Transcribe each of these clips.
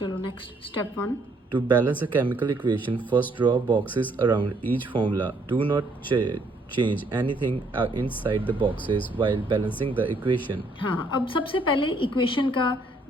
चलो next step 1. To balance a chemical equation, first draw boxes around each formula. Do not change anything inside the boxes while balancing the equation. हाँ, अब सबसे पहले equation का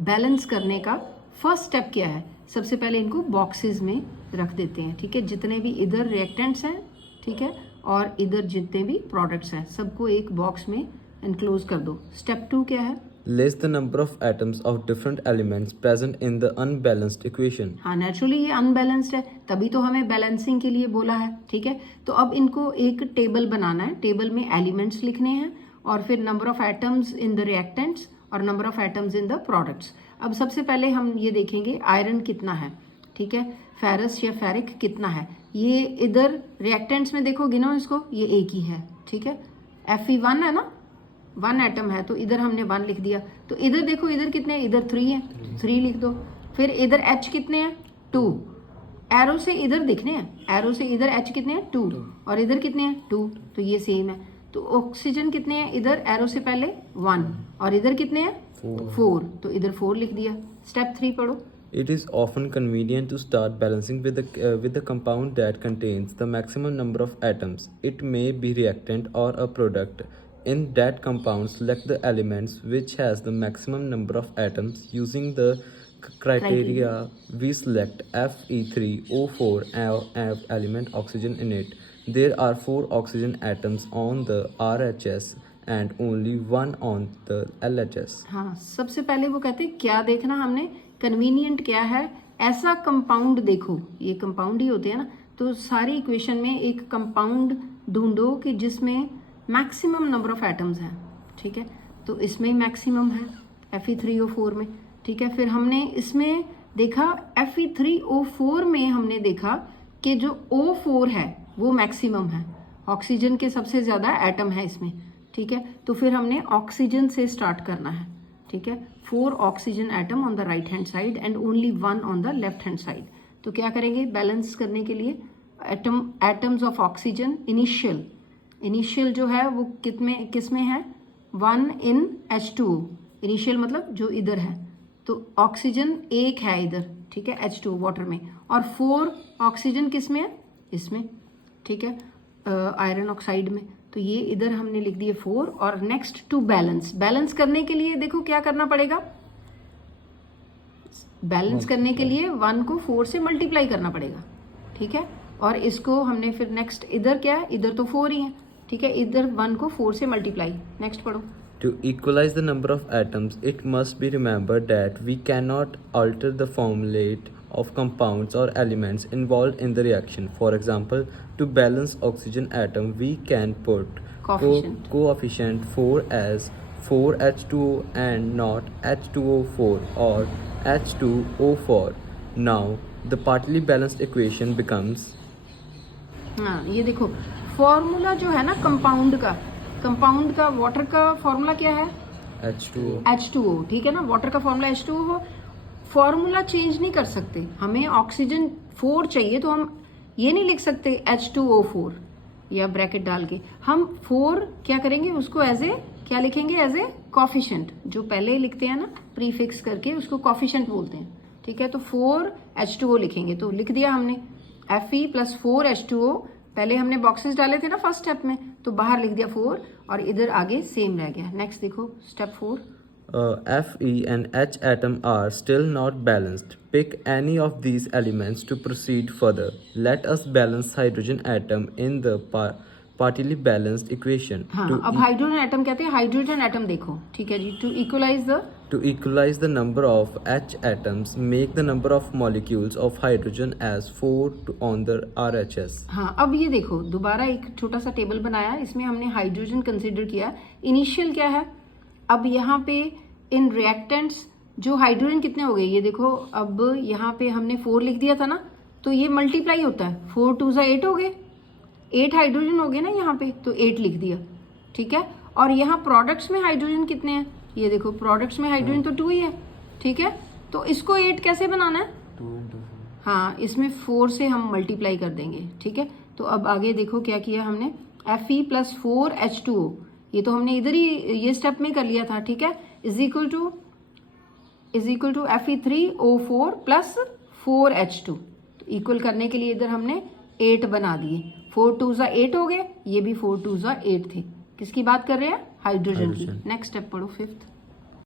balance करने का first step क्या है? सबसे पहले इनको बॉक्सेस में रख देते हैं, ठीक है. जितने भी इधर रिएक्टेंट्स हैं, ठीक है, और इधर जितने भी प्रोडक्ट्स हैं, सबको एक बॉक्स में एनक्लोज कर दो. स्टेप 2 क्या है? List the number of atoms of different elements present in the unbalanced equation. हाँ, नेचुरली ये अनबैलेंस्ड है, तभी तो हमें बैलेंसिंग के लिए बोला है, ठीक है. तो अब इनको एक टेबल बनाना है. टेबल में एलिमेंट्स लिखने हैं और फिर number of atoms in the reactants और number of atoms in the products. अब सबसे पहले हम ये देखेंगे आयरन कितना है, ठीक है, फेरस या फेरिक कितना है. ये इधर रिएक्टेंट्स में देखो, गिनो इसको, ये एक ही है, ठीक है. Fe1 है ना, 1 एटम है, तो इधर हमने 1 लिख दिया. तो इधर देखो, इधर कितने हैं? इधर 3 है, 3 लिख दो. फिर इधर H कितने हैं? 2. एरो से इधर दिखने हैं, एरो से इधर H कितने हैं? 2. और इधर कितने हैं? 2. तो ये सेम है. तो ऑक्सीजन कितने हैं? इधर एरो से पहले 1 और इधर कितने हैं? 4. तो इधर 4 लिख दिया. स्टेप 3 पढ़ो. It is often convenient to start balancing with the compound that contains the maximum number of atoms. It may be reactant or a product. In that compound, select the elements which has the maximum number of atoms. Using the criteria, we select Fe3O4 element oxygen in it. There are 4 oxygen atoms on the RHS and only 1 on the LHS. हाँ, सबसे पहले वो कहते हैं क्या देखना हमने, convenient क्या है, ऐसा कंपाउंड देखो. ये कंपाउंड ही होते हैं ना, तो सारी इक्वेशन में एक कंपाउंड ढूंढो कि जिसमें मैक्सिमम नंबर ऑफ एटम्स हैं, ठीक है. तो इसमें मैक्सिमम है Fe3O4 में, ठीक है. फिर हमने इसमें देखा Fe3O4 में हमने देखा कि जो O4 है वो मैक्सिमम है, ऑक्सीजन के सबसे ज़्यादा एटम है इसमें, ठीक है. तो फिर हमने ऑक्सीजन से स्टार्ट करना है, ठीक है. 4 oxygen atom on the right hand side and only 1 on the left hand side. तो क्या करेंगे बैलेंस करने के लिए? एटम्स ऑफ ऑक्सीजन इनिशियल जो है वो किस में है? 1 इन H2O. इनिशियल मतलब जो इधर है. तो ऑक्सीजन एक है इधर, ठीक है, H2O वाटर में, और 4 ऑक्सीजन किस में है? इसमें, ठीक है, आयरन ऑक्साइड में. तो ये इधर हमने लिख दिए 4. और नेक्स्ट टू बैलेंस करने के लिए देखो क्या करना पड़ेगा. बैलेंस करने के लिए 1 को 4 से मल्टीप्लाई करना पड़ेगा, ठीक है. और इसको हमने फिर नेक्स्ट इधर क्या है? इधर तो 4 ही है, ठीक है. इधर 1 को 4 से मल्टीप्लाई. नेक्स्ट पढ़ो. To equalize the number of atoms, it must be remembered that we cannot alter the formulate of compounds or elements involved in the reaction. For example, to balance oxygen atom, we can put coefficient 4 as 4H2O and not H2O4 or H2O4. Now, the partly balanced equation becomes. हाँ, ये देखो formula जो है ना compound का water का formula क्या है? H2O, ठीक है ना. वाटर का फॉर्मूला H2O हो. फॉर्मूला चेंज नहीं कर सकते. हमें ऑक्सीजन 4 चाहिए तो हम ये नहीं लिख सकते H2O4 या ब्रैकेट डाल के. हम 4 क्या करेंगे, उसको एज ए क्या लिखेंगे? As a coefficient. जो पहले लिखते हैं ना प्रीफिक्स करके, उसको कॉफिशेंट बोलते हैं, ठीक है. तो 4H2O लिखेंगे. तो लिख दिया हमने Fe + 4H2O. पहले हमने बॉक्सेस डाले थे ना फर्स्ट स्टेप में, तो बाहर लिख दिया 4 और इधर आगे सेम रह गया. नेक्स्ट देखो step 4. Fe and H atom are still not balanced. Pick any of these elements to proceed further. Let us balance hydrogen atom in the partly balanced equation. हाँ, अब हाइड्रोजन एटम कहते हैं. Hydrogen atom देखो, ठीक है जी. To equalize the number of H atoms, make the number of molecules of hydrogen as 4 on the RHS. हाँ, अब ये देखो दोबारा एक छोटा सा टेबल बनाया. इसमें हमने हाइड्रोजन कंसिडर किया. इनिशियल क्या है? अब यहाँ पे इन रिएक्टेंट्स जो हाइड्रोजन कितने हो गए ये देखो. अब यहाँ पे हमने 4 लिख दिया था ना, तो ये मल्टीप्लाई होता है. 4 2 8 हो गए, 8 हाइड्रोजन हो गए ना यहाँ पे, तो 8 लिख दिया, ठीक है. और यहाँ प्रोडक्ट्स में हाइड्रोजन कितने हैं? ये देखो प्रोडक्ट्स में हाइड्रोजन तो 2 ही है, ठीक है. तो इसको 8 कैसे बनाना है? 2 × 4. हाँ, इसमें 4 से हम मल्टीप्लाई कर देंगे, ठीक है. तो अब आगे देखो क्या किया हमने. Fe + 4H2O, ये तो हमने इधर ही ये स्टेप में कर लिया था, ठीक है. Is equal to is equal to Fe3O4 plus 4H2। तो इक्वल करने के लिए इधर हमने 8 बना दिए, 4 2 8 हो गए, ये भी 4 2 8 थे। किसकी बात कर रहे हैं? हाइड्रोजन की। हाइड्रोजन। नेक्स्ट स्टेप पढ़ो, 5th।